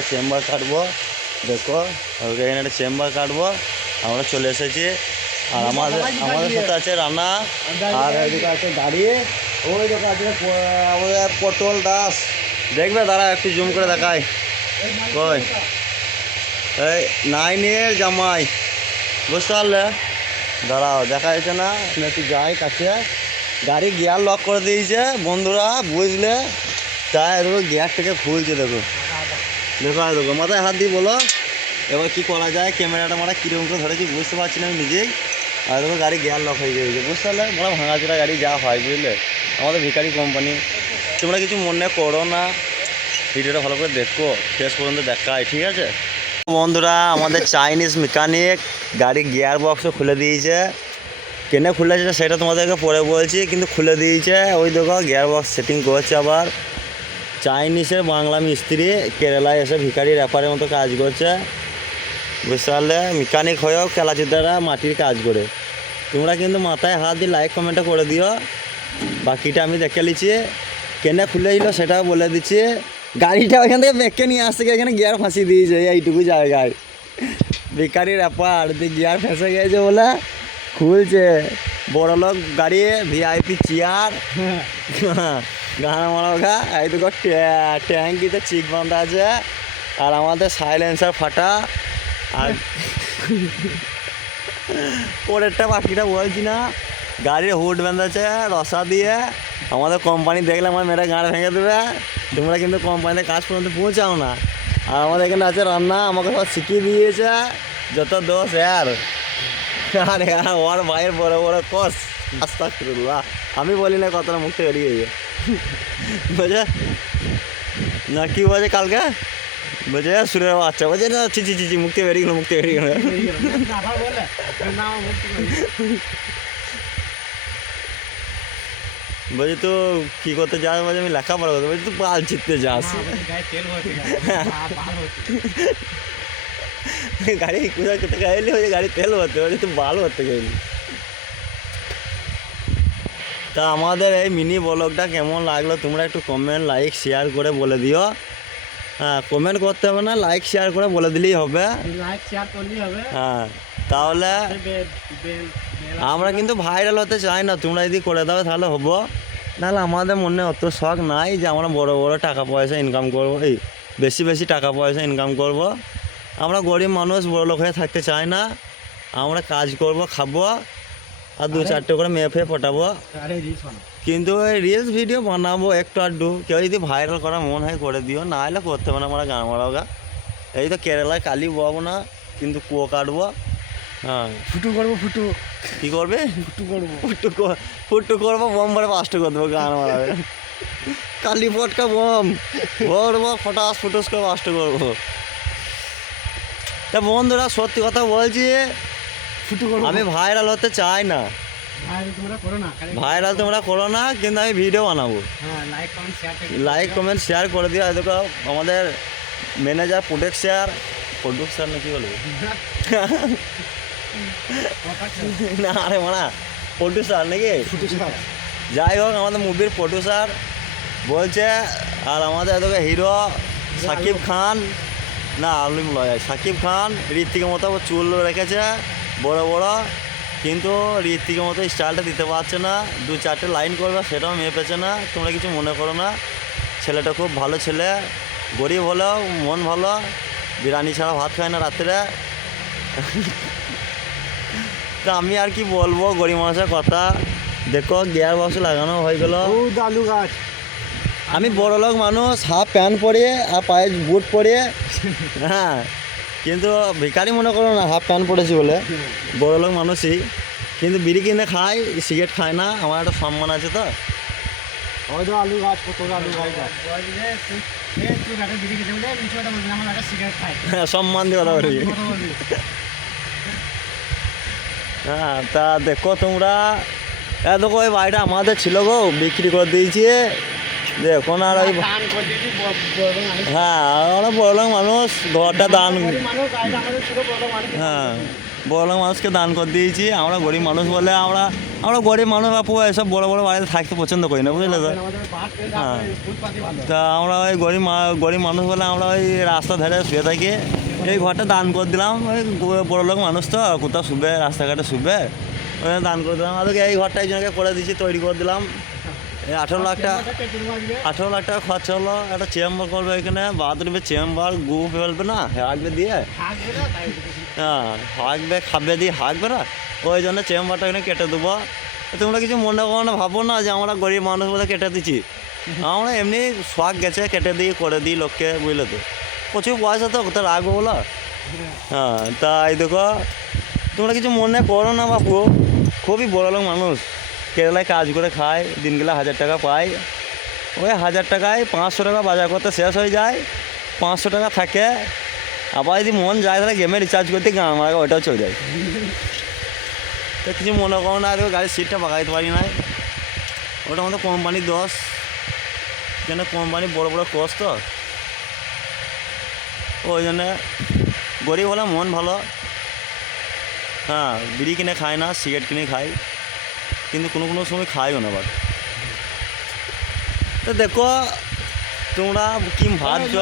একটা চেম্বার কাটবো। দেখো এখানে একটা চেম্বার কাটবো, আমরা চলে এসেছি। আর আমাদের সাথে আছে রান্না, আর ওইদিকে আছে গাড়ি, ওই দিকে আছে আমাদের পটল দাস। দেখবে দাঁড়া একটু জুম করে দেখায়, কই এই 9 জামাই, বুঝতে পারলে? দাঁড়াও দেখা যাচ্ছে না, একটু যাই কাছে। গাড়ি গিয়ার লক করে দিয়েছে বন্ধুরা, বুঝলে? তাই দেখো গিয়ার থেকে খুলছে, দেখো দেখো দেখো, মাথায় হাত দিয়ে বলো এবার কী করা যায়। ক্যামেরাটা মারা কীরকম করে ধরেছি বুঝতে পারছি না আমি নিজেই। আর দেখো গাড়ি গিয়ার লক হয়ে গিয়েছে, বুঝতে পারলে? মানে ভাঙাচোরা গাড়ি যা হয়, বুঝলে? আমাদের ভিখারি কোম্পানি। তোমরা কিছু মনে করো না, ভিডিওটা ভালো করে দেখো, শেষ পর্যন্ত দেখায়, ঠিক আছে? বন্ধুরা আমাদের চাইনিজ মেকানিক গাড়ি গিয়ার বক্সও খুলে দিয়েছে। কেনে খুলেছে সেটা তোমাদেরকে পরে বলছি, কিন্তু খুলে দিয়েছে। ওই দেখো গিয়ার বক্স সেটিং করছে। আবার চাইনিজের বাংলা মিস্ত্রি কেরালায় এসে ভিখারি র্যাপারের মতো কাজ করছে, বুঝতে পারলে? মেকানিক হয়েও খেলাচুদারা মাটির কাজ করে। তোমরা কিন্তু মাথায় হাত দিয়ে লাইক কমেন্টও করে দিও, বাকিটা আমি দেখে নিচ্ছি। কেনে খুলেছিল সেটাও বলে দিচ্ছি। গাড়িটা ওইখান থেকে বেঁকে নিয়ে আসতে গিয়ে এখানে গিয়ার ফাঁসি দিয়েছে এইটুকু জায়গায়। ভিখারি র্যাপার দিয়ে গিয়ার ফেঁসে গিয়েছে বলে খুলছে। বড়লোক গাড়ি, ভিআইপি চেয়ার, গান মারা, এই দুটো ট্যাঙ্কিতে চিক বাঁধা আছে। আর আমাদের সাইলেন্সার ফাটা। আর পরেরটা বাকিটা বলছি না, গাড়ির হুড বেঁধেছে রসা দিয়ে। আমাদের কোম্পানি দেখলে আমার মেয়েটা গাঁড় ভেঙে দেবে। তোমরা কিন্তু কোম্পানিতে কাজ পর্যন্ত পৌঁছাও না। আর আমাদের এখানে আছে রান্না, আমাকে সব শিখিয়ে দিয়েছে, যত দোষ আর ওর ভাইয়ের বড় বড় কস। আস্তাগফিরুল্লাহ, আমি বলি না, কতটা মুখ থেকে বেরিয়ে গিয়ে বুঝে না কি বলছে কালকে, বুঝে সুরের বাচ্চা বলছে না, চিচি চিচি মুখ থেকে বেরিয়ে গেলো, মুখ থেকে বেরিয়ে গেলো। বলছি তো কী করতে যাস? বলছি আমি লেখাপড়া করতে। বলছি তুই পাল ছিটতে যাস। গাড়ি কোথায় করতে গেলি? বলছে গাড়ি তেল ভরতে। বলছি তুই বাল ভরতে গেলি। তা আমাদের এই মিনি ব্লগটা কেমন লাগলো তোমরা একটু কমেন্ট, লাইক, শেয়ার করে বলে দিও। হ্যাঁ, কমেন্ট করতে হবে না, লাইক শেয়ার করে বলে দিলেই হবে। হ্যাঁ, তাহলে আমরা কিন্তু ভাইরাল হতে চাই না, তোমরা যদি করে দাও তাহলে হবো। নাহলে আমাদের মনে অত শখ নাই যে আমরা বড় বড় টাকা পয়সা ইনকাম করবো, এই বেশি বেশি টাকা পয়সা ইনকাম করব। আমরা গরিব মানুষ, বড় লোক হয়ে থাকতে চাই না। আমরা কাজ করব, খাবো, আর 2-4টে করে মেয়ে ফেয়ে পটাবো। কিন্তু এই রিলস ভিডিও বানাবো একটু আধটু। কেউ যদি ভাইরাল করা মন হয় করে দিও, না হলে করতে হবে না। আমরা গান মারাওগা। এই তো কেরালায় কালি বলবো না, কিন্তু কুয়ো কাটবো। হ্যাঁ, ফুটু করবো, ফুটু কী করবে? ফুটু করবো, ফুটু করবো, বোম ভরে 5টা করে দেবো, গান মারাবে। কালি পটকা বোম ভরবো, ফটাস ফুটুস করে 5টা করবো। তা বন্ধুরা সত্যি কথা বলছি, ফুটু করবো। আমি ভাইরাল হতে চাই না। ভাইরাল তোমরা করো না, কিন্তু আমি ভিডিও বানাবো। লাইক কমেন্ট শেয়ার করে দিও। দেখো আমাদের ম্যানেজার প্রোডাক্সার না কি বলবো না, আরে মানা প্রডিউসার নাকি, যাই হোক আমাদের মুভির প্রডিউসার বলছে। আর আমাদের এদিকে হিরো শাকিব খান, না আলিম লয়, শাকিব খান ঋত্বিকের মতো চুল রেখেছে বড় বড়, কিন্তু ঋত্বিকের মতো স্টাইলটা দিতে পারছে না। 2-4টে লাইন করবে, সেটাও মেয়ে পেছে না। তোমরা কিছু মনে করো না, ছেলেটা খুব ভালো ছেলে, গরিব হলেও মন ভালো, বিরিয়ানি ছাড়া ভাত খায় না রাত্রে। তা আমি আর কি বলবো, গরিব মানুষের কথা। দেখো গিয়ার বক্স লাগানো হয়ে গেল। আলু গাছ। আমি বড় লোক মানুষ, হাফ প্যান্ট পরে আর পায়ে বুট পরে। হ্যাঁ, কিন্তু ভিখারি মনে করো না, হাফ প্যান্ট পরেছি বলে। বড় লোক মানুষই, কিন্তু বিড়ি কিনে খাই, সিগারেট খায় না। আমার একটা সম্মান আছে তো। আলু গাছ, কত আলু গাছ। হ্যাঁ, সম্মান দিয়ে কথা বলি। হ্যাঁ, তা দেখো তোমরা, দেখো ওই বাড়িটা আমাদের ছিল গো, বিক্রি করে দিয়েছি। দেখো না, আর ওই হ্যাঁ আমরা বড় লোক মানুষ, ঘরটা দান। হ্যাঁ, বড়লোক মানুষকে দান করে দিয়েছি। আমরা গরিব মানুষ বলে আমরা আমরা গরিব মানুষ বাপু এসব বড় বড় বাড়িতে থাকতে পছন্দ করি না, বুঝলে তো। হ্যাঁ। তা আমরা ওই গরিব মানুষ বলে আমরা ওই রাস্তা ধারে শুয়ে থাকি। এই ঘরটা দান করে দিলাম, ওই বড়লোক মানুষ তো কোথাও শুবে, রাস্তাঘাটে শুবে, ওই জন্য দান করে দিলাম। আজকে এই ঘরটা একজনকে করে দিয়েছি, তৈরি করে দিলাম। এই 18 লাখ টাকা 18 লাখ টাকা খরচা হলো। একটা চেম্বার করবে এখানে, বাথরুমে চেম্বার গু ফেলবে না, হাঁকবে দিয়ে, হ্যাঁ হাঁকবে খাবে দিয়ে হাঁকবে না, ওই জন্য চেম্বারটা এখানে কেটে দেবো। তোমরা কিছু মনে করো না, ভাবো না যে আমরা গরিব মানুষ বলে কেটে দিচ্ছি। আমরা এমনি শখ গেছে কেটে দিই, করে দিই লোককে, বুঝলে তো। প্রচুর পয়সা তো কোথাও রাখবো বলো। হ্যাঁ, তাই দেখো তোমরা কিছু মনে করো না বাপু, খুবই বড় লোক মানুষ। কেরালায় কাজ করে খায়, দিন গেলে 1000 টাকা পায়। ওই 1000 টাকায় 500 টাকা বাজার করতে শেষ হয়ে যায়, 500 টাকা থাকে। আবার যদি মন যায় তাহলে গেমে রিচার্জ করতে গান মারা ওইটাও চলে যায়। তো কিছু মনে করো না, আর গাড়ির সিটটা বাগাইতে পারি না, ওটা আমাদের কোম্পানির দোষ। কেন কোম্পানি বড় বড় কোর্স তো, ওই জন্যে গরিব হলে মন ভালো। হ্যাঁ, বিড়ি কিনে খায় না, সিগারেট কিনে খায়, কিন্তু কোনো কোনো সময় খাইও না আবার। তো দেখো তোমরা কি ভাবছ,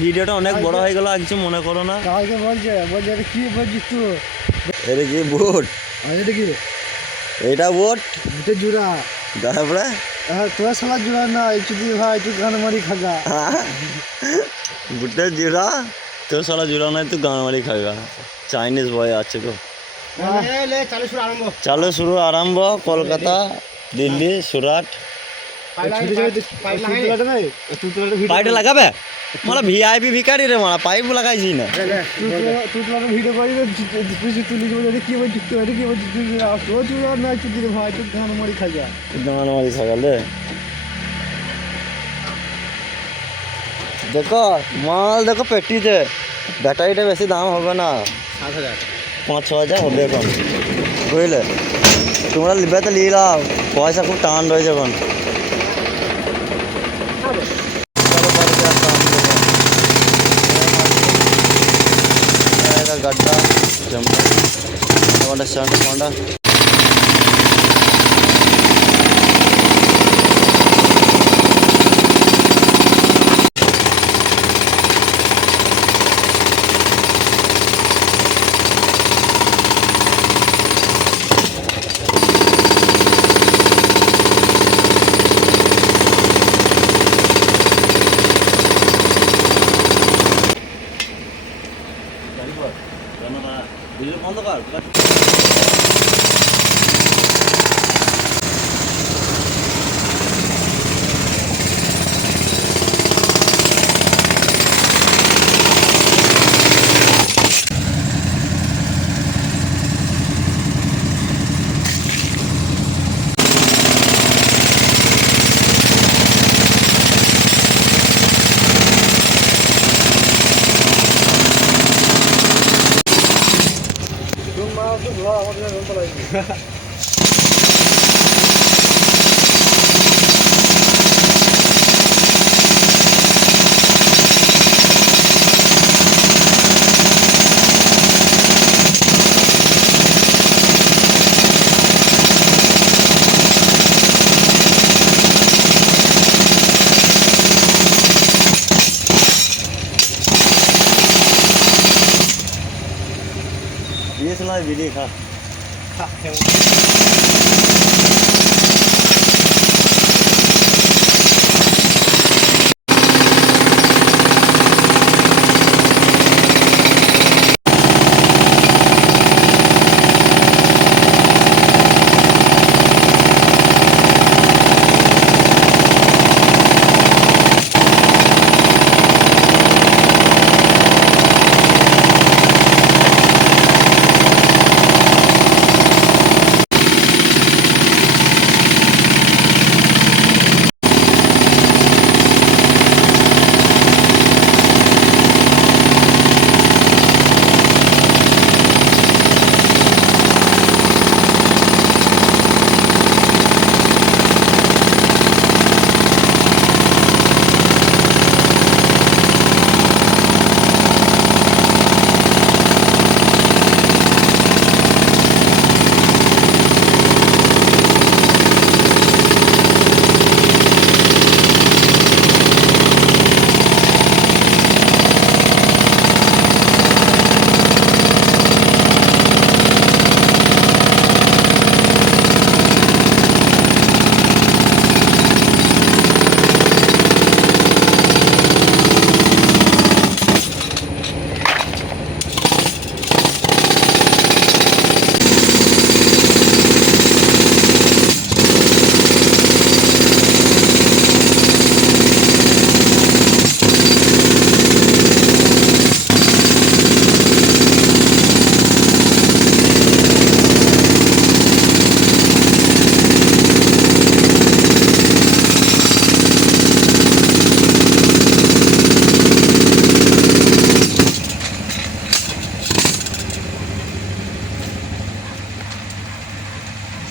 ভিডিওটা অনেক বড় হয়ে গেল, আর কিছু মনে করো না। কালকে বলছে এটা কি বলছিস তুই? এটা কি বুট? এটা কি? এইটা বুট, বুটের জোড়া। তারপরে হ্যাঁ, তোর সালা জোড়া না, একটু দিয়ে ভাই তুই গান মারি খাগা। বুটের জোড়া, তোর সালা জোড়া নয়, তুই গান মারি খাগা। চাইনিজ বয় আছে গো। চালু শুরু আরম্ভ, কলকাতা, দিল্লি, সুরাট। পাইপটা লাগাবে মারা, ভিআইপি ভিকারি রে মারা, পাইপ লাগাইছি না। ভিডিও করি তুলি কি বলছিস তুই? এটা কি বলছিস তুই? তোর জোড়া না, একটু দিয়ে ভাই তুই গান মারি খাগা। গান মারি খাগা রে। দেখো মাল দেখো পেটিতে, ব্যাটারিটা বেশি দাম হবে না, 5-6 হাজার হবে এখন, বুঝলে। তোমরা লিবে তো নিয়ে নাও, পয়সা খুব টান রয়েছে এখন। गड्ढा चंपा स्टैंड पांडा বিজলি বন্ধ কর। DSLR वीडियो खा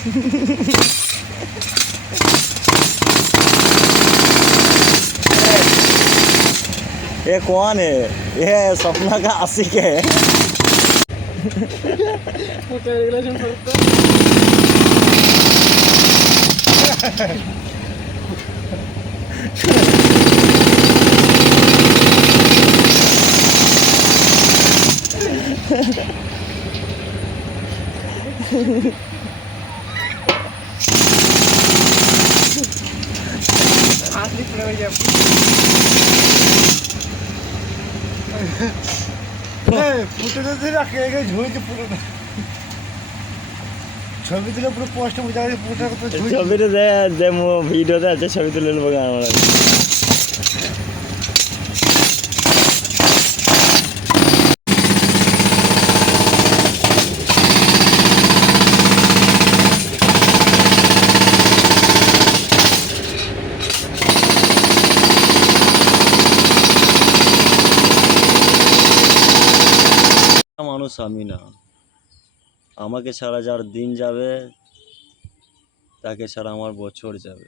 ये कौन है? ये सपना का आशिक है। ফুটেতে দিলে কে ঝুঁইতে পুরো ছবি তুলে পুরো পোস্টে বোঝা গেছে পুরোটা কত ঝুঁই। ছবিটা যে ভিডিওতে আছে ছবি তুলে নেবো আমরা। মানুষ আমি না, আমাকে ছাড়া যার দিন যাবে তাকে ছাড়া আমার বছর যাবে।